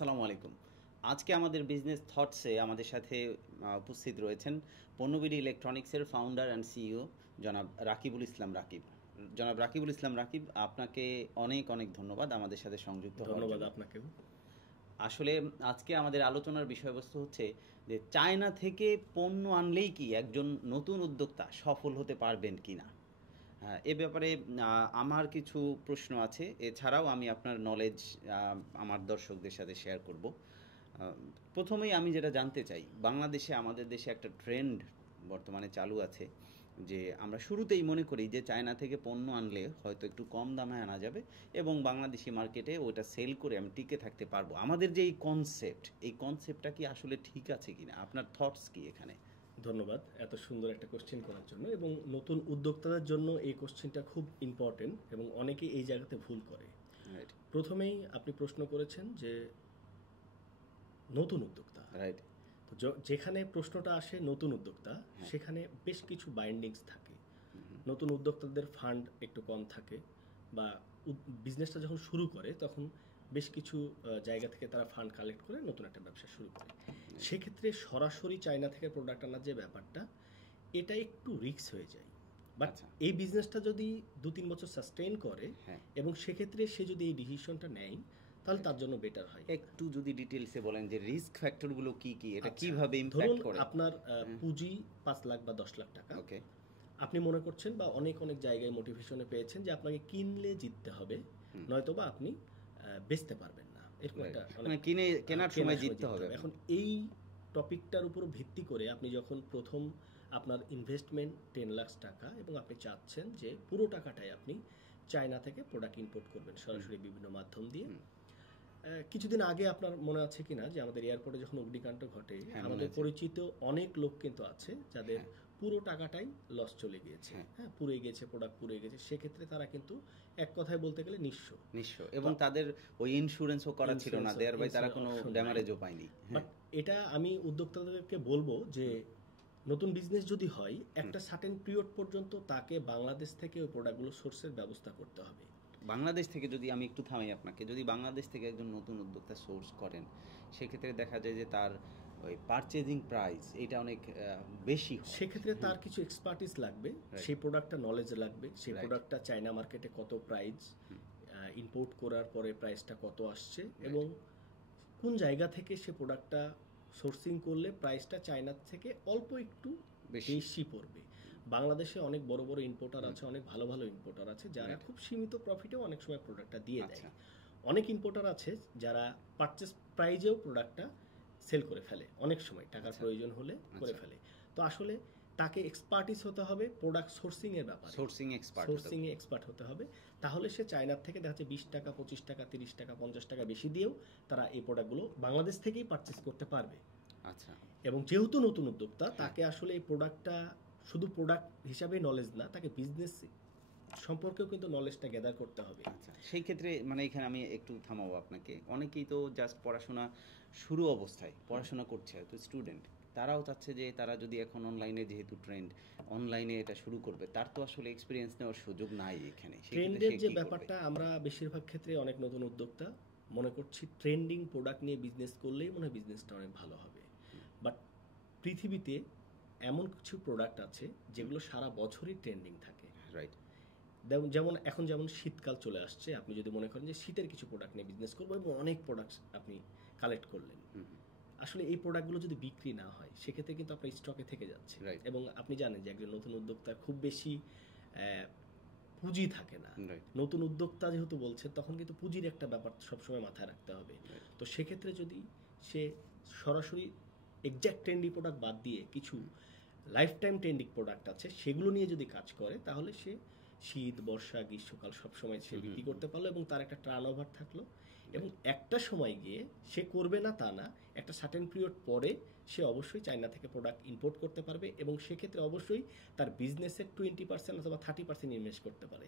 আসসালামু আলাইকুম। আজকে আমাদের বিজনেস থটসে আমাদের সাথে উপস্থিত রয়েছেন পণ্যবিডি ইলেকট্রনিক্সের ফাউন্ডার অ্যান্ড সিইও জনাব রাকিবুল ইসলাম রাকিব। জনাব রাকিবুল ইসলাম রাকিব, আপনাকে অনেক অনেক ধন্যবাদ আমাদের সাথে সংযুক্ত হওয়ার ধন্যবাদ জন্য। আপনাকেও। আসলে আজকে আমাদের আলোচনার বিষয়বস্তু হচ্ছে যে চায়না থেকে পণ্য আনলেই কি একজন নতুন উদ্যোক্তা সফল হতে পারবেন কিনা। হ্যাঁ, এ ব্যাপারে আমার কিছু প্রশ্ন আছে। এছাড়াও আমি আপনার নলেজ আমার দর্শকদের সাথে শেয়ার করব। প্রথমেই আমি যেটা জানতে চাই, বাংলাদেশে আমাদের দেশে একটা ট্রেন্ড বর্তমানে চালু আছে যে আমরা শুরুতেই মনে করি যে চায়না থেকে পণ্য আনলে হয়তো একটু কম দামে আনা যাবে এবং বাংলাদেশি মার্কেটে ওটা সেল করে আমি টিকে থাকতে পারবো। আমাদের যে এই কনসেপ্টটা কি আসলে ঠিক আছে কিনা, আপনার থটস কি এখানে? ধন্যবাদ এত সুন্দর একটা কোশ্চেন করার জন্য, এবং নতুন উদ্যোক্তাদের জন্য এই কোশ্চেনটা খুব ইম্পর্টেন্ট এবং অনেকেই এই জায়গাতে ভুল করে। রাইট। প্রথমেই আপনি প্রশ্ন করেছেন যে নতুন উদ্যোক্তা, রাইট। তো যেখানে প্রশ্নটা আসে নতুন উদ্যোক্তা, হ্যাঁ। সেখানে বেশ কিছু বাইন্ডিংস থাকে। নতুন উদ্যোক্তাদের ফান্ড একটু কম থাকে, বা বিজনেসটা যখন শুরু করে তখন বেশ কিছু জায়গা থেকে তারা ফান্ড কালেক্ট করে নতুন একটা ব্যবসা শুরু করে। সেক্ষেত্রে সরাসরি চায়না থেকে প্রোডাক্ট আনার যে ব্যাপারটা, এটা একটু রিস্ক হয়ে যায়। বাট আচ্ছা। এই বিজনেসটা যদি 2-3 বছর সাস্টেইন করে, হ্যাঁ। এবং সেক্ষেত্রে সে যদি এই ডিসিশনটা নেয়, তাহলে তার জন্য বেটার হয়। একটু যদি ডিটেলসে বলেন যে রিস্ক ফ্যাক্টরগুলো কি কি, এটা আচ্ছা, কিভাবে ধরুন ইমপ্যাক্ট করে? আপনার পুঁজি 5 লাখ বা 10 লাখ টাকা। ওকে। আপনি মনে করছেন বা অনেক অনেক জায়গায় মোটিভেশনে পেয়েছেন যে আপনাকে কিনলে জিততে হবে, নয়তোবা আপনি বেচতে পারবেন না, এরকম একটা মানে কেনার সময় জিততে হবে। এখন এই টপিকটার উপর ভিত্তি করে আপনি যখন প্রথম আপনার ইনভেস্টমেন্ট 10 লাখ টাকা, এবং আপনি চাচ্ছেন যে পুরো টাকাটাই আপনি চায়না থেকে প্রোডাক্ট ইম্পোর্ট করবেন সরাসরি বিভিন্ন মাধ্যম দিয়ে। কিছুদিন আগে আপনার মনে আছে কিনা যে আমাদের এয়ারপোর্টে যখন অগ্নিকাণ্ড ঘটে, হ্যাঁ, আমাদের পরিচিত অনেক লোক কিন্তু আছে যাদের পুরো টাকাটাই লস চলে গিয়েছে। হ্যাঁ, পুড়ে গেছে, প্রোডাক্ট পুড়ে গেছে। সেক্ষেত্রে তারা কিন্তু এক কথায় বলতে গেলে নিঃস্ব, এবং তাদের ওই ইন্স্যুরেন্সও করা ছিল না, দেয়ার বাই তারা কোনো ড্যামারেজও পায়নি। বাট এটা আমি উদ্যোক্তাদেরকে বলবো যে নতুন বিজনেস যদি হয়, একটা সার্টেন পিরিয়ড পর্যন্ত তাকে বাংলাদেশ থেকে ওই প্রোডাক্টগুলো সোর্সের ব্যবস্থা করতে হবে। বাংলাদেশ থেকে, যদি আমি একটু থামাই আপনাকে, যদি বাংলাদেশ থেকে একজন নতুন উদ্যোক্তা সোর্স করেন, সেক্ষেত্রে দেখা যায় যে তার ওই পারচেজিং প্রাইস এটা অনেক বেশি হয়। সেক্ষেত্রে তার কিছু এক্সপার্টিস লাগবে, সেই প্রোডাক্টটা নলেজ লাগবে, সেই প্রোডাক্টটা চায়না মার্কেটে কত প্রাইস, ইম্পোর্ট করার পরে প্রাইসটা কত আসছে, এবং কোন জায়গা থেকে সে প্রোডাক্টটা সোর্সিং করলে প্রাইসটা চায়না থেকে অল্প একটু বেশি পড়বে। বাংলাদেশে অনেক বড় বড় ইম্পোর্টার আছে, অনেক ভালো ভালো ইম্পোর্টার আছে যারা খুব সীমিত প্রফিটেও অনেক সময় প্রোডাক্টটা দিয়ে দেয়। অনেক ইম্পোর্টার আছে যারা পারচেস প্রাইজেও প্রোডাক্টটা সেল করে ফেলে, অনেক সময় টাকার প্রয়োজন হলে করে ফেলে। তো আসলে তাকে এক্সপার্টিস হতে হবে প্রোডাক্ট সোর্সিং এর ব্যাপারে, সোর্সিং এ এক্সপার্ট হতে হবে। তাহলে সে চায়নার থেকে দেখা যাচ্ছে 20 টাকা, 25 টাকা, 30 টাকা, 50 টাকা বেশি দিয়েও তারা এই প্রোডাক্টগুলো বাংলাদেশ থেকেই পারচেস করতে পারবে। আচ্ছা। এবং যেহেতু নতুন উদ্যোক্তা, তাকে আসলে এই প্রোডাক্টটা শুধু প্রোডাক্ট হিসাবে নলেজ না, তাকে বিজনেস সম্পর্কেও কিন্তু নলেজটা গ্যাদার করতে হবে। আচ্ছা, সেই ক্ষেত্রে মানে এখানে আমি একটু থামাবো আপনাকে। অনেকেই তো জাস্ট পড়াশোনা শুরু অবস্থায় পড়াশোনা করছে, হয়তো স্টুডেন্ট, তারাও চাচ্ছে যে তারা যদি এখন অনলাইনে, যেহেতু ট্রেন্ড, অনলাইনে এটা শুরু করবে, তার তো আসলে এক্সপিরিয়েন্স নেওয়ার সুযোগ নাই এখানে। ট্রেন্ডের যে ব্যাপারটা, আমরা বেশিরভাগ ক্ষেত্রে অনেক নতুন উদ্যোক্তা মনে করছি ট্রেন্ডিং প্রোডাক্ট নিয়ে বিজনেস করলেই মনে হয় বিজনেসটা অনেক ভালো হবে। বাট পৃথিবীতে এমন কিছু প্রোডাক্ট আছে যেগুলো সারা বছরই ট্রেন্ডিং থাকে। রাইট। যেমন শীতকাল চলে আসছে, আপনি যদি মনে করেন যে শীতের কিছু প্রোডাক্ট নিয়ে বিজনেস করবো, এবং অনেক প্রোডাক্ট আপনি কালেক্ট করলেন, আসলে এই প্রোডাক্টগুলো যদি বিক্রি না হয়, সেক্ষেত্রে কিন্তু আপনার স্টকে থেকে যাচ্ছে। এবং আপনি জানেন যে একজন নতুন উদ্যোক্তার খুব বেশি পুঁজি থাকে না। নতুন উদ্যোক্তা যেহেতু বলছে, তখন কিন্তু পুঁজির একটা ব্যাপার সবসময় মাথায় রাখতে হবে। তো সেক্ষেত্রে যদি সে সরাসরি এক্স্যাক্ট ট্রেন্ডি প্রোডাক্ট বাদ দিয়ে কিছু লাইফ টাইম ট্রেন্ডিং প্রোডাক্ট আছে সেগুলো নিয়ে যদি কাজ করে, তাহলে সে শীত, বর্ষা, গ্রীষ্মকাল সবসময় সে বিক্রি করতে পারলো, এবং তার একটা টার্ন ওভার থাকলো। এবং একটা সময় গিয়ে সে করবে না তা না, একটা সার্টেন পিরিয়ড পরে সে অবশ্যই চায়না থেকে প্রোডাক্ট ইম্পোর্ট করতে পারবে, এবং সেক্ষেত্রে অবশ্যই তার বিজনেসের 20% অথবা 30% ইনভেস্ট করতে পারে।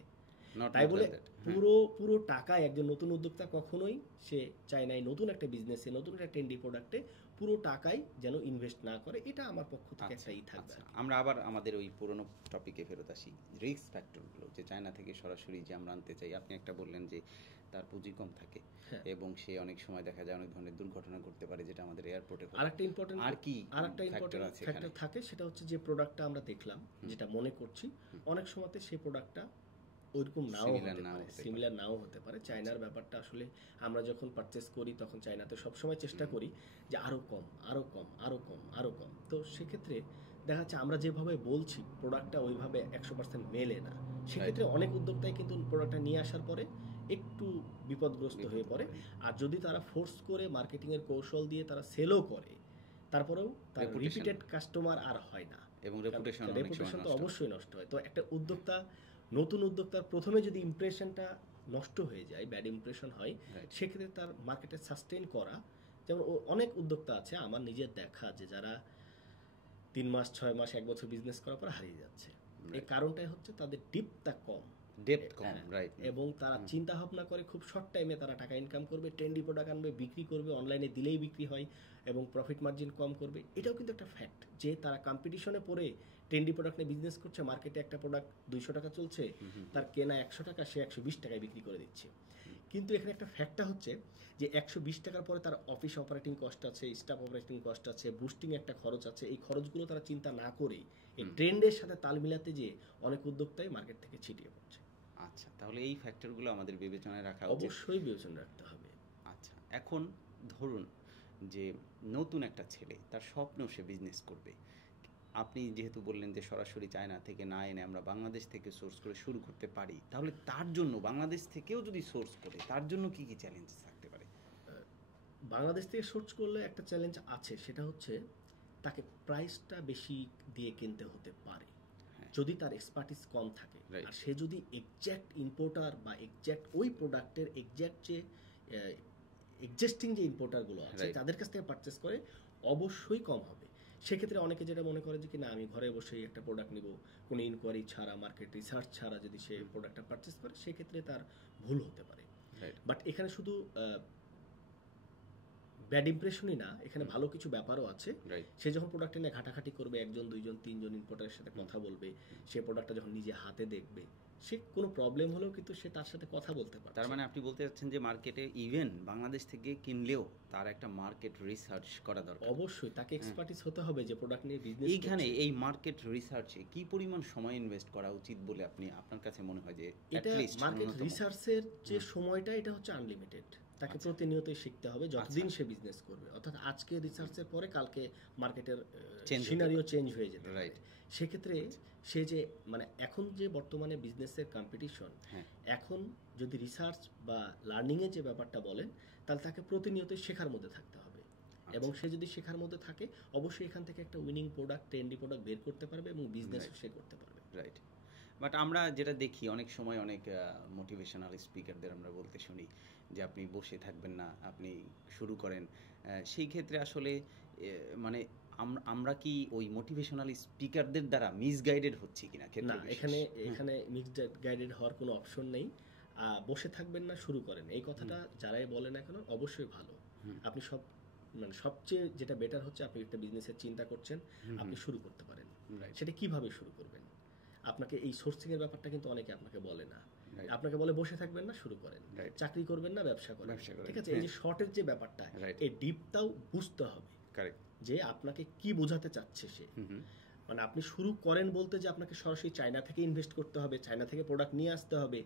Not তাই more বলে than that. পুরো পুরো টাকায় একজন নতুন উদ্যোক্তা কখনোই সে চায় না এই নতুন একটা বিজনেসে, নতুন একটা ট্রেন্ডি প্রোডাক্টে পুরো টাকাই যেন ইনভেস্ট না করে। এটা আমার পক্ষ থেকে একটা থাকবে। আমরা আবার আমাদের ওই পুরনো টপিকে ফেরত আসি, রিস্ক ফ্যাক্টরগুলো, যে চায়না থেকে সরাসরি যে আমরা আনতে চাই। আপনি একটা বললেন যে তার পুঁজি কম থাকে এবং সে অনেক সময় দেখা যায় অনেক ধরনের দুর্ঘটনা ঘটতে পারে, যেটা আমাদের এয়ারপোর্টে আরেকটা ইম্পর্টেন্ট ফ্যাক্টর থাকে, সেটা হচ্ছে যে প্রোডাক্টটা আমরা দেখলাম, যেটা মনে করছি অনেক সময়তে সেই প্রোডাক্টটা ওইরকম নাও হতে পারে, সিমিলার নাও হতে পারে। চায়নার ব্যাপারটা আসলে আমরা যখন পারচেস করি তখন চায়নাতে সবসময় চেষ্টা করি যে আরও কম, আরও কম, আরও কম, আরও কম। তো সেক্ষেত্রে দেখা যাচ্ছে আমরা যেভাবে বলছি প্রোডাক্টটা ওইভাবে 100% মেলে না। সেক্ষেত্রে অনেক উদ্যোক্তাই কিন্তু প্রোডাক্টটা নিয়ে আসার পরে একটু বিপদগ্রস্ত হয়ে পড়ে। আর যদি তারা ফোর্স করে মার্কেটিংয়ের কৌশল দিয়ে তারা সেলও করে, তারপরেও তার রিপিটেড কাস্টমার আর হয় না এবং রেপুটেশন তো অবশ্যই নষ্ট হয়। তো একটা উদ্যোক্তা, নতুন উদ্যোক্তার প্রথমে যদি ইমপ্রেশনটা নষ্ট হয়ে যায়, ব্যাড ইমপ্রেশন হয়, সেক্ষেত্রে তার মার্কেটে সাস্টেইন করা, যেমন অনেক উদ্যোক্তা আছে আমার নিজের দেখা যে যারা 3 মাস 6 মাস 1 বছর বিজনেস করার পর হারিয়ে যাচ্ছে। এই কারণটাই হচ্ছে তাদের ডেপথটা কম, এবং তারা চিন্তা ভাবনা করে খুব শর্ট টাইমে তারা টাকা ইনকাম করবে, ট্রেন্ডি প্রোডাক্ট আনবে, বিক্রি করবে, অনলাইনে দিলেই বিক্রি হয় এবং প্রফিট মার্জিন কম করবে। এটাও কিন্তু একটা ফ্যাক্ট যে তারা কম্পিটিশনে পড়ে ট্রেন্ডি প্রোডাক্ট নিয়ে বিজনেস করছে। মার্কেটে একটা প্রোডাক্ট 200 টাকা চলছে, তার কেনা 100 টাকা, সে 120 টাকায় বিক্রি করে দিচ্ছে। কিন্তু এখানে একটা ফ্যাক্টটা হচ্ছে যে 120 টাকার পরে তার অফিস অপারেটিং কস্ট আছে, স্টাফ অপারেটিং কস্ট আছে, বুস্টিং একটা খরচ আছে। এই খরচগুলো তারা চিন্তা না করে এই ট্রেন্ডের সাথে তাল মিলাতে যে অনেক উদ্যোক্তাই মার্কেট থেকে ছিটিয়ে পড়ছে। আচ্ছা, তাহলে এই ফ্যাক্টরগুলো আমাদের বিবেচনায় রাখা উচিত। অবশ্যই বিবেচনা রাখতে হবে। আচ্ছা, এখন ধরুন যে নতুন একটা ছেলে, তার স্বপ্ন সে বিজনেস করবে। আপনি যেহেতু বললেন যে সরাসরি চায়না থেকে না এনে আমরা বাংলাদেশ থেকে সোর্স করে শুরু করতে পারি, তাহলে তার জন্য বাংলাদেশ থেকেও যদি সোর্স করে, তার জন্য কি কি চ্যালেঞ্জ থাকতে পারে? বাংলাদেশ থেকে সোর্স করলে একটা চ্যালেঞ্জ আছে, সেটা হচ্ছে তাকে প্রাইসটা বেশি দিয়ে কিনতে হতে পারে যদি তার এক্সপার্টিস কম থাকে। আর সে যদি এক্স্যাক্ট ইম্পোর্টার বা এক্স্যাক্ট ওই প্রোডাক্টের এক্স্যাক্ট যে এক্সিস্টিং যে ইম্পোর্টারগুলো আছে তাদের কাছ থেকে পারচেস করে, অবশ্যই কম হবে। সেক্ষেত্রে অনেকে যেটা মনে করে যে কি না আমি ঘরে বসেই একটা প্রোডাক্ট নিব, কোনো ইনকোয়ারি ছাড়া, মার্কেট রিসার্চ ছাড়া যদি সে প্রোডাক্টটা পারচেস করে, সেক্ষেত্রে তার ভুল হতে পারে। বাট এখানে শুধু ব্যাড ইমপ্রেশনই না, এখানে ভালো কিছু ব্যাপারও আছে। সে যখন প্রোডাক্ট নিয়ে ঘাটাঘাটি করবে, 1 জন 2 জন 3 জন ইম্পোর্টারের সাথে কথা বলবে, সে প্রোডাক্টটা যখন নিজে হাতে দেখবে, সে কোনো প্রবলেম হলেও কিন্তু সে তার সাথে কথা বলতে পারে। তার মানে আপনি বলতে চাচ্ছেন যে মার্কেটে ইভেন বাংলাদেশ থেকে কিনলেও তার একটা মার্কেট রিসার্চ করা দরকার। অবশ্যই তাকে এক্সপার্টিস হতে হবে যে প্রোডাক্ট নিয়ে বিজনেস। এইখানে এই মার্কেট রিসার্চে কি পরিমাণ সময় ইনভেস্ট করা উচিত বলে আপনার কাছে মনে হয়? যে এটা মার্কেট রিসার্চের যে সময়টা, এটা হচ্ছে আনলিমিটেড। তাকে প্রতিনিয়তই শিখতে হবে যতদিন সে বিজনেস করবে। অর্থাৎ আজকে রিসার্চের পরে কালকে মার্কেটের সিনারিও চেঞ্জ হয়ে যেতে পারে। সেক্ষেত্রে সে যে মানে এখন যে বর্তমানে বিজনেসের কম্পিটিশন, এখন যদি রিসার্চ বা লার্নিংয়ের যে ব্যাপারটা বলেন, তাহলে তাকে প্রতিনিয়তই শেখার মধ্যে থাকতে হবে। এবং সে যদি শেখার মধ্যে থাকে, অবশ্যই এখান থেকে একটা উইনিং প্রোডাক্ট, ট্রেন্ডি প্রোডাক্ট বের করতে পারবে এবং বিজনেসও সে করতে পারবে। রাইট। বাট আমরা যেটা দেখি অনেক সময় অনেক মোটিভেশনাল স্পিকারদের আমরা বলতে শুনি যে আপনি বসে থাকবেন না, আপনি শুরু করেন। সেই ক্ষেত্রে আসলে মানে আমরা কি ওই মোটিভেশনাল স্পিকারদের দ্বারা মিসগাইডেড হচ্ছি কিনা? না, এখানে মিসগাইডেড হওয়ার কোনো অপশন নেই। বসে থাকবেন না, শুরু করেন, এই কথাটা যারাই বলে না কেন অবশ্যই ভালো। আপনি সবচেয়ে যেটা বেটার হচ্ছে, আপনি একটা বিজনেসের চিন্তা করছেন, আপনি শুরু করতে পারেন। সেটা কিভাবে শুরু করবেন? আপনাকে এই সোর্সিং এর ব্যাপারটা কিন্তু অনেকে আপনাকে বলে না। আপনাকে বলে বসে থাকবেন না, শুরু করেন, চাকরি করবেন না, ব্যবসা করেন। ঠিক আছে, এই যে শর্টের যে ব্যাপারটা, এই ডিপটাও বুঝতে হবে যে আপনাকে কি বোঝাতে চাচ্ছে সে। মানে আপনি শুরু করেন বলতে যে আপনাকে সরাসরি চায়না থেকে ইনভেস্ট করতে হবে, চায়না থেকে প্রোডাক্ট নিয়ে আসতে হবে,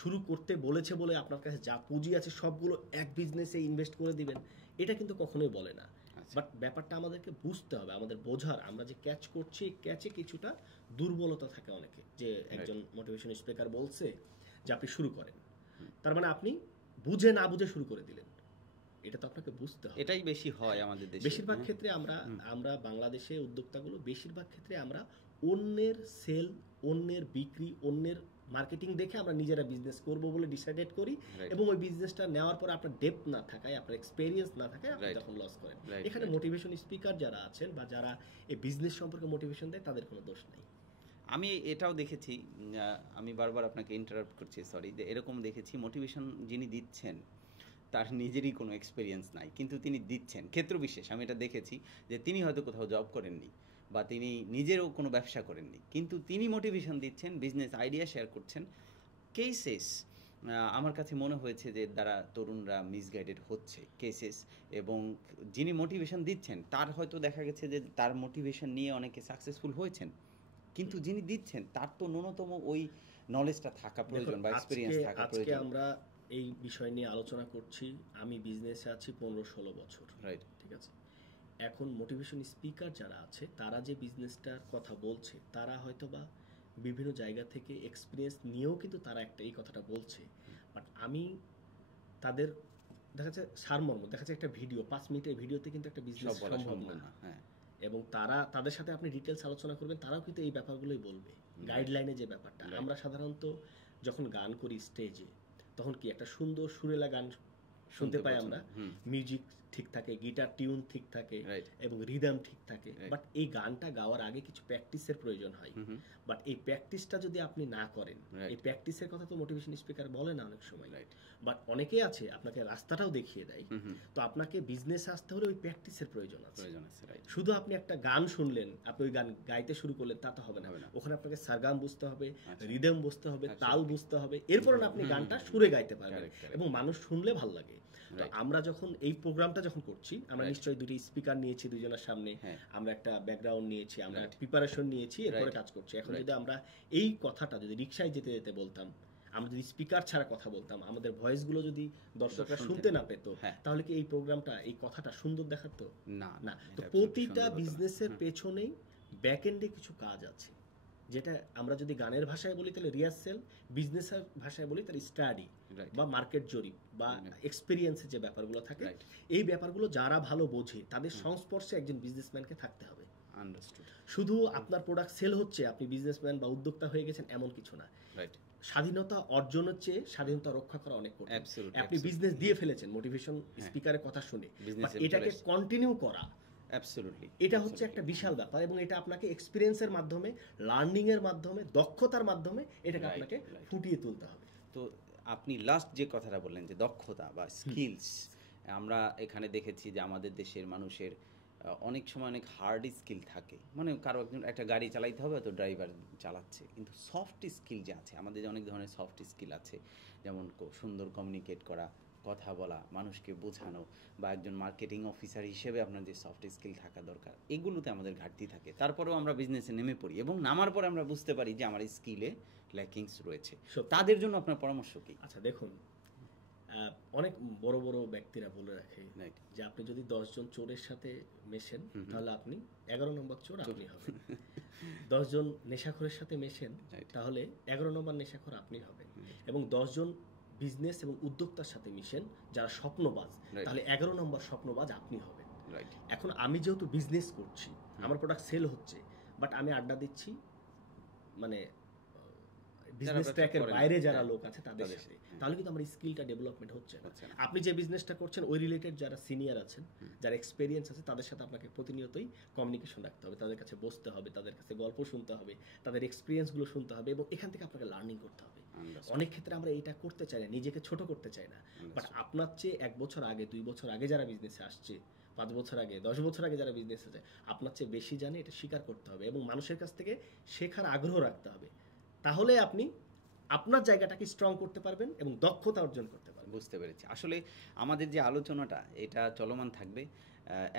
শুরু করতে বলেছে বলে আপনার কাছে যা পুঁজি আছে সবগুলো এক বিজনেসে ইনভেস্ট করে দিবেন, এটা কিন্তু কখনোই বলে না। বাট ব্যাপারটা আমাদেরকে বুঝতে হবে, আমাদের বোঝার, আমরা যে ক্যাচ করছি, ক্যাচে কিছুটা দুর্বলতা থাকে অনেকে। যে একজন মোটিভেশন স্পিকার বলছে যে আপনি শুরু করেন, তার মানে আপনি বুঝে না বুঝে শুরু করে দিলেন। এটা তো আপনাকে বুঝতে হবে। এটাই বেশি হয় আমাদের দেশে। বেশিরভাগ ক্ষেত্রে আমরা বাংলাদেশে উদ্যোক্তাগুলো বেশিরভাগ ক্ষেত্রে আমরা অন্যের সেল, অন্যের বিক্রি, অন্যের মার্কেটিং দেখে আমরা নিজেরা বিজনেস করব বলে ডিসাইডেড করি, এবং ওই বিজনেসটা নেওয়ার পর আপনার ডেপথ না থাকায়, আপনার এক্সপেরিয়েন্স না থাকায় আপনি তখন লস করেন। এখানে মোটিভেশন স্পিকার যারা আছেন বা যারা এই বিজনেস সম্পর্কে মোটিভেশন দেয়, তাদের কোনো দোষ নেই। আমি এটাও দেখেছি, আমি বারবার আপনাকে ইন্টারাপ্ট করছি, সরি, এরকম দেখেছি মোটিভেশন যিনি দিচ্ছেন তার নিজেরই কোনো এক্সপিরিয়েন্স নাই, কিন্তু তিনি দিচ্ছেন ক্ষেত্র বিশেষ। আমি এটা দেখেছি যে তিনি হয়তো কোথাও জব করেননি বা তিনি নিজেরও কোনো ব্যবসা করেননি, কিন্তু তিনি মোটিভেশন দিচ্ছেন, বিজনেস আইডিয়া শেয়ার করছেন, কেসেস আমার কাছে মনে হয়েছে যে দ্বারা তরুণরা মিসগাইডেড হচ্ছে কেসেস। এবং যিনি মোটিভেশন দিচ্ছেন তার হয়তো দেখা গেছে যে তার মোটিভেশন নিয়ে অনেকে সাকসেসফুল হয়েছেন, কিন্তু যিনি দিচ্ছেন তার তো ন্যূনতম ওই নলেজটা থাকা প্রয়োজন বা এক্সপিরিয়েন্স থাকা আজকে প্রয়োজন। আমরা এই বিষয় নিয়ে আলোচনা করছি, আমি বিজনেসে আছি 15-16 বছর, রাইট। ঠিক আছে। এখন মোটিভেশন স্পিকার যারা আছে তারা যে বিজনেসটার কথা বলছে, তারা হয়তো বা বিভিন্ন জায়গা থেকে এক্সপিরিয়েন্স নিয়েও কিন্তু তারা একটা এই কথাটা বলছে, বাট আমি তাদের দেখা যাচ্ছে সারমর্ম, দেখা যাচ্ছে একটা ভিডিও 5 মিনিটের ভিডিওতে কিন্তু একটা সব বিজনেস বলা সম্ভব সম্ভব না। না, হ্যাঁ। এবং তাদের সাথে আপনি ডিটেলস আলোচনা করবেন, তারাও কিন্তু এই ব্যাপারগুলোই বলবে, গাইডলাইনে যে ব্যাপারটা। Right. আমরা সাধারণত যখন গান করি স্টেজে, তখন কি একটা সুন্দর সুরেলা গান শুনতে পাই আমরা, মিউজিক ঠিক থাকে, গিটার টিউন ঠিক থাকে, Right. এবং রিদম ঠিক থাকে, Right. বাট এই গানটা গাওয়ার আগে কিছু প্র্যাকটিসের প্রয়োজন হয়। বাট এই প্র্যাকটিসটা যদি আপনি না করেন, Right. এই প্র্যাকটিসের কথা তো মোটিভেশন স্পিকার বলে না অনেক সময়, Right. বাট অনেকেই আছে আপনাকে রাস্তাটাও দেখিয়ে দেয়। তো আপনাকে বিজনেসে আসতে হলে ওই প্র্যাকটিসের প্রয়োজন আছে। রাইট। শুধু আপনি একটা গান শুনলেন, আপনি ওই গান গাইতে শুরু করলেন, তা তো হবে না। হবে না। ওখানে আপনাকে সারগাম বুঝতে হবে, আচ্ছা। রিদম বুঝতে হবে, আচ্ছা। তাল বুঝতে হবে, এরপর না আপনি গানটা সুরে গাইতে পারবেন, Correct, correct. এবং মানুষ শুনলে ভালো লাগে। তো Right. আমরা যখন এই প্রোগ্রামটা যখন করছি, আমরা Right. নিশ্চয়ই দুটি স্পিকার নিয়েছি দুজনের সামনে, হ্যাঁ। আমরা একটা ব্যাকগ্রাউন্ড নিয়েছি, আমরা Right. প্রিপারেশন নিয়েছি, এরপরে Right. কাজ করছি। এখন Right. যদি আমরা এই কথাটা যদি রিকশায় যেতে যেতে বলতাম, আমরা যদি স্পিকার ছাড়া কথা বলতাম, আমাদের ভয়েসগুলো যদি দর্শকরা শুনতে শুনতে না পেত, হ্যাঁ। তাহলে কি এই প্রোগ্রামটা, এই কথাটা সুন্দর দেখাতো? না, না। তো এটা absolutely প্রতিটা সুন্দর হতো না। বিজনেসের পেছনেই ব্যাকএন্ডে কিছু কাজ আছে, যেটা আমরা যদি গানের ভাষায় বলি তাহলে রিহার্সেল, বিজনেসের ভাষায় বলি তাহলে স্টাডি Right. বা মার্কেট জরিপ বা Right. এক্সপেরিয়েন্সের যে ব্যাপারগুলো থাকে, Right. এই ব্যাপারগুলো যারা ভালো বোঝে তাদের সংস্পর্শে একজন বিজনেসম্যানকে থাকতে হবে। আন্ডারস্টুড। শুধু আপনার প্রোডাক্ট সেল হচ্ছে, আপনি বিজনেসম্যান বা উদ্যোক্তা হয়ে গেছেন এমন কিছু না। রাইট। স্বাধীনতা অর্জনের চেয়ে স্বাধীনতা রক্ষা করা অনেক কঠিন। Absolutely, আপনি absolutely. বিজনেস দিয়ে ফেলেছেন মোটিভেশন স্পিকারের কথা শুনে, Business বাট এ এটাকে চলে এসেছে। কন্টিনিউ করা, অ্যাবসলিউটলি। এটা হচ্ছে একটা বিশাল ব্যাপার, এবং এটা আপনাকে এক্সপিরিয়েন্সের মাধ্যমে, লার্নিং এর মাধ্যমে, দক্ষতার মাধ্যমে এটাকে Right, আপনাকে right. ফুটিয়ে তুলতে হবে। তো আপনি লাস্ট যে কথাটা বললেন যে দক্ষতা বা স্কিলস, আমরা এখানে দেখেছি যে আমাদের দেশের মানুষের অনেক সময় অনেক হার্ড স্কিল থাকে, মানে কারো একজন একটা গাড়ি চালাইতে হবে তো ড্রাইভার চালাচ্ছে, কিন্তু সফট স্কিল যে আছে আমাদের, অনেক ধরনের সফট স্কিল আছে, যেমন সুন্দর কমিউনিকেট করা, কথা বলা, মানুষকে বোঝানো, বা একজন মার্কেটিং অফিসার হিসেবে আপনার যে সফট স্কিল থাকা দরকার, এগুলোতে আমাদের ঘাটতি থাকে। তারপরেও আমরা বিজনেসে নেমে পড়ি এবং নামার পরে আমরা বুঝতে পারি যে আমার স্কিলে ল্যাকিংস রয়েছে। সত্যি। তাদের জন্য আপনার পরামর্শ কি? আচ্ছা দেখুন, অনেক বড় বড় ব্যক্তিরা বলে রাখে Right. যে আপনি যদি 10 জন চোরের সাথে মেশেন, তাহলে আপনি 11 নম্বর চোর আপনি হবেন। 10 জন নেশাখোরের সাথে মেশেন, Right. তাহলে 11 নম্বর নেশাখোর আপনি হবেন। এবং 10 জন বিজনেস এবং উদ্যোক্তার সাথে মিশেন যারা স্বপ্নবাজ, Right. তাহলে 11 নম্বর স্বপ্নবাজ আপনি হবেন। রাইট। এখন আমি যেহেতু বিজনেস করছি, আমার প্রোডাক্ট সেল হচ্ছে, বাট আমি আড্ডা দিচ্ছি মানে বিজনেস ব্যবসা ট্র্যাকের করে না, বাইরে যারা হ্যাঁ, লোক আছে তাদের তাদের সাথে, সাথে, তাহলে কিন্তু আমার স্কিলটা ডেভেলপমেন্ট হচ্ছে না। হচ্ছে না। আপনি যে বিজনেসটা করছেন ওই রিলেটেড যারা সিনিয়র আছেন, যারা এক্সপেরিয়েন্স আছে, তাদের সাথে আপনাকে প্রতিনিয়তই কমিউনিকেশন রাখতে হবে, তাদের কাছে বসতে হবে, তাদের কাছে গল্প শুনতে হবে, তাদের এক্সপিরিয়েন্সগুলো শুনতে হবে, এবং এখান থেকে আপনাকে লার্নিং করতে হবে। Understood. অনেক ক্ষেত্রে আমরা এটা করতে চাই না, নিজেকে ছোট করতে চাই না, বাট আপনার চেয়ে 1 বছর আগে, 2 বছর আগে যারা বিজনেসে আসছে, 5 বছর আগে, 10 বছর আগে যারা বিজনেসে যায়, আপনার চেয়ে বেশি জানে, এটা স্বীকার করতে হবে এবং মানুষের কাছ থেকে শেখার আগ্রহ রাখতে হবে। তাহলে আপনি আপনার জায়গাটাকে স্ট্রং করতে পারবেন এবং দক্ষতা অর্জন করতে পারবেন। বুঝতে পেরেছি। আসলে আমাদের যে আলোচনাটা এটা চলমান থাকবে।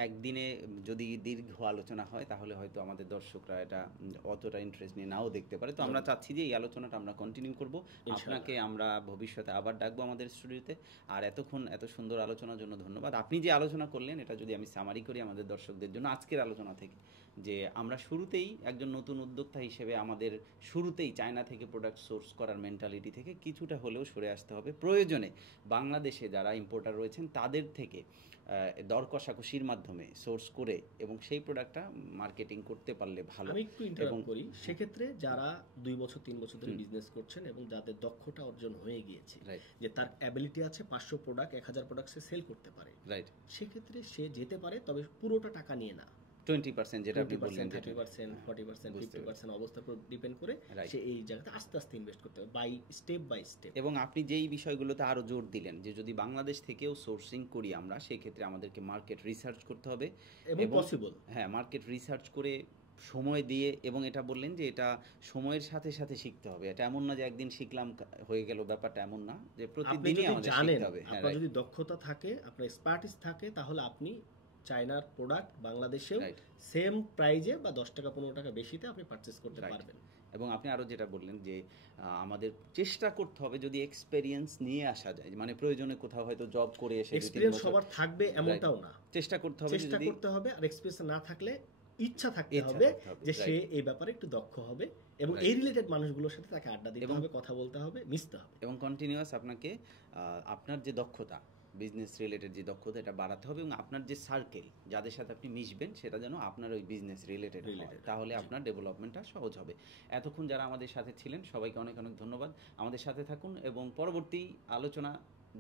একদিনে যদি দীর্ঘ আলোচনা হয় তাহলে হয়তো আমাদের দর্শকরা এটা অতটা ইন্টারেস্ট নিয়ে নাও দেখতে পারে। তো আমরা চাচ্ছি যে এই আলোচনাটা আমরা কন্টিনিউ করব। আপনাকে আমরা ভবিষ্যতে আবার ডাকবো আমাদের স্টুডিওতে। আর এতক্ষণ এত সুন্দর আলোচনার জন্য ধন্যবাদ। আপনি যে আলোচনা করলেন এটা যদি আমি সামারি করি আমাদের দর্শকদের জন্য আজকের আলোচনা থেকে, যে আমরা শুরুতেই একজন নতুন উদ্যোক্তা হিসেবে আমাদের শুরুতেই চায়না থেকে প্রোডাক্ট সোর্স করার মেন্টালিটি থেকে কিছুটা হলেও সরে আসতে হবে। প্রয়োজনে বাংলাদেশে যারা ইম্পোর্টার রয়েছেন তাদের থেকে দর কষাকষির মাধ্যমে সোর্স করে এবং সেই প্রোডাক্টটা মার্কেটিং করতে পারলে ভালো। আমি একটু ইন্টারাপ্ট করি, সেক্ষেত্রে যারা 2 বছর 3 বছর ধরে বিজনেস করছেন এবং যাদের দক্ষতা অর্জন হয়ে গিয়েছে, রাইট যে তার অ্যাবিলিটি আছে 500 প্রোডাক্ট 1000 প্রোডাক্ট সে সেল করতে পারে, রাইট সেক্ষেত্রে সে যেতে পারে, তবে পুরোটা টাকা নিয়ে না, 20% যেটা আপনি বললেন, 30%, 40%, 50% অবস্থার উপর ডিপেন্ড করে সে এই জায়গাতে আস্তে আস্তে ইনভেস্ট করতে হবে, বাই স্টেপ। এবং আপনি যেই বিষয়গুলোতে আরো জোর দিলেন যে যদি বাংলাদেশ থেকেও সোর্সিং করি আমরা, সেই ক্ষেত্রে আমাদেরকে মার্কেট রিসার্চ করতে হবে এবং পসিবল, হ্যাঁ, মার্কেট রিসার্চ করে সময় দিয়ে, এবং এটা বললেন যে এটা সময়ের সাথে সাথে শিখতে হবে। এটা এমন না যে একদিন শিখলাম হয়ে গেল, ব্যাপারটা এমন না যে প্রতিদিনই আমাদের শিখতে হবে। হ্যাঁ, আপনার যদি দক্ষতা থাকে, আপনার এক্সপার্টিস থাকে, তাহলে আপনি চায়নার প্রোডাক্ট বাংলাদেশেও সেম প্রাইজে বা 10 টাকা 15 টাকা বেশিতে আপনি পারচেজ করতে পারবেন। এবং আপনি আরও যেটা বললেন যে আমাদের চেষ্টা করতে হবে যদি এক্সপেরিয়েন্স নিয়ে আসা যায়, মানে প্রয়োজনে কোথাও হয়তো জব করে এসে এক্সপেরিয়েন্স সবার থাকবে এমনটাও না, চেষ্টা করতে হবে, আর এক্সপেরিয়েন্স না থাকলে ইচ্ছা থাকতে হবে যে সে এই ব্যাপারে একটু দক্ষ হবে, এবং এই রিলেটেড মানুষগুলোর সাথে তাকে আড্ডা দিতে হবে, কথা বলতে হবে, মিশতে হবে, এবং কন্টিনিউয়াস আপনাকে আপনার যে দক্ষতা, বিজনেস রিলেটেড যে দক্ষতা, এটা বাড়াতে হবে, এবং আপনার যে সার্কেল যাদের সাথে আপনি মিশবেন সেটা যেন আপনার ওই বিজনেস রিলেটেড হয়, তাহলে আপনার ডেভেলপমেন্টটা সহজ হবে। এতক্ষণ যারা আমাদের সাথে ছিলেন সবাইকে অনেক অনেক ধন্যবাদ। আমাদের সাথে থাকুন এবং পরবর্তী আলোচনা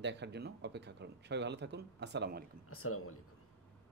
দেখার জন্য অপেক্ষা করুন। সবাই ভালো থাকুন। আসসালামু আলাইকুম।